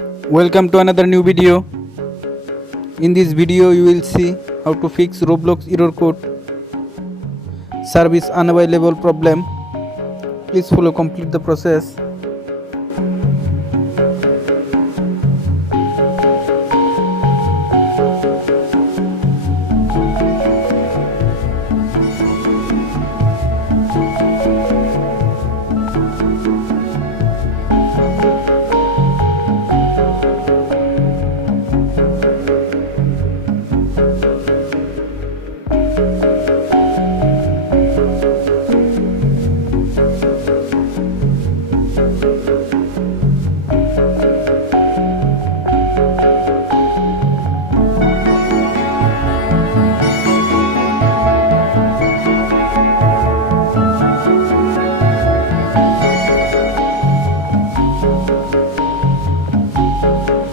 Welcome to another new video. In this video you will see how to fix Roblox error code service unavailable problem. Please follow complete the process.